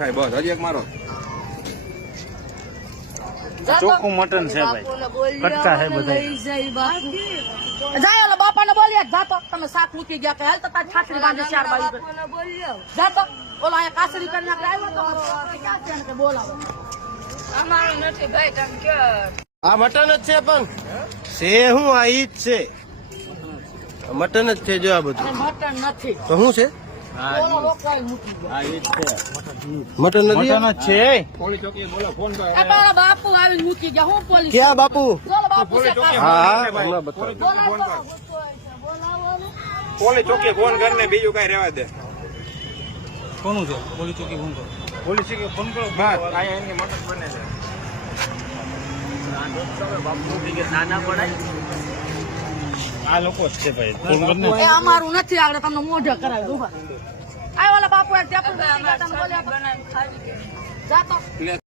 બસ હજી એક મારો ચોખ્ખું મટન છે ભાઈ, કટકા છે બધા. જાય ઓલા બાપાને બોલીએ જાતો તમે શાક મૂકી ગયા કે હાલ તો તારી છાટલી બાંધી 4 બાજુ જાતો ઓલા અહીંયા કાસરી કરીને આપણે આવ્યો તો ક્યાં છે કે બોલાવો અમારું નથી ભાઈ તમે કે આ મટન જ છે પણ છે હું આ ઈ જ છે મટન જ છે જો આ બધું મટન નથી તો શું છે ઓલો રોકાઈ મૂકી ગયો મટન નથી મટન જ છે. પોલીસ ચોકી બોલો ફોન પર આ પેલા બાપુ આવીને મૂકી ગયા હું પોલીસ ક્યાં બાપુ બોલો બાપુ છે હા હમણાં બતાવો પોલીસ ચોકી ફોન કરીને બીજું કઈ રહેવા દે. કોનું છે? પોલીસ ચોકી ફોન કરો. પોલીસ ચોકી ફોન કરો. બસ અહીંયા એમની મટન બને છે. આ લોકો જ છે ભાઈ, ફોન કરીને. એ અમારું નથી આગળ તમને મોઢે કરાવી ઉભા આ ઓલા બાપુ એક ટેપુ મૂકી ગયા તમે બોલ્યા જાતો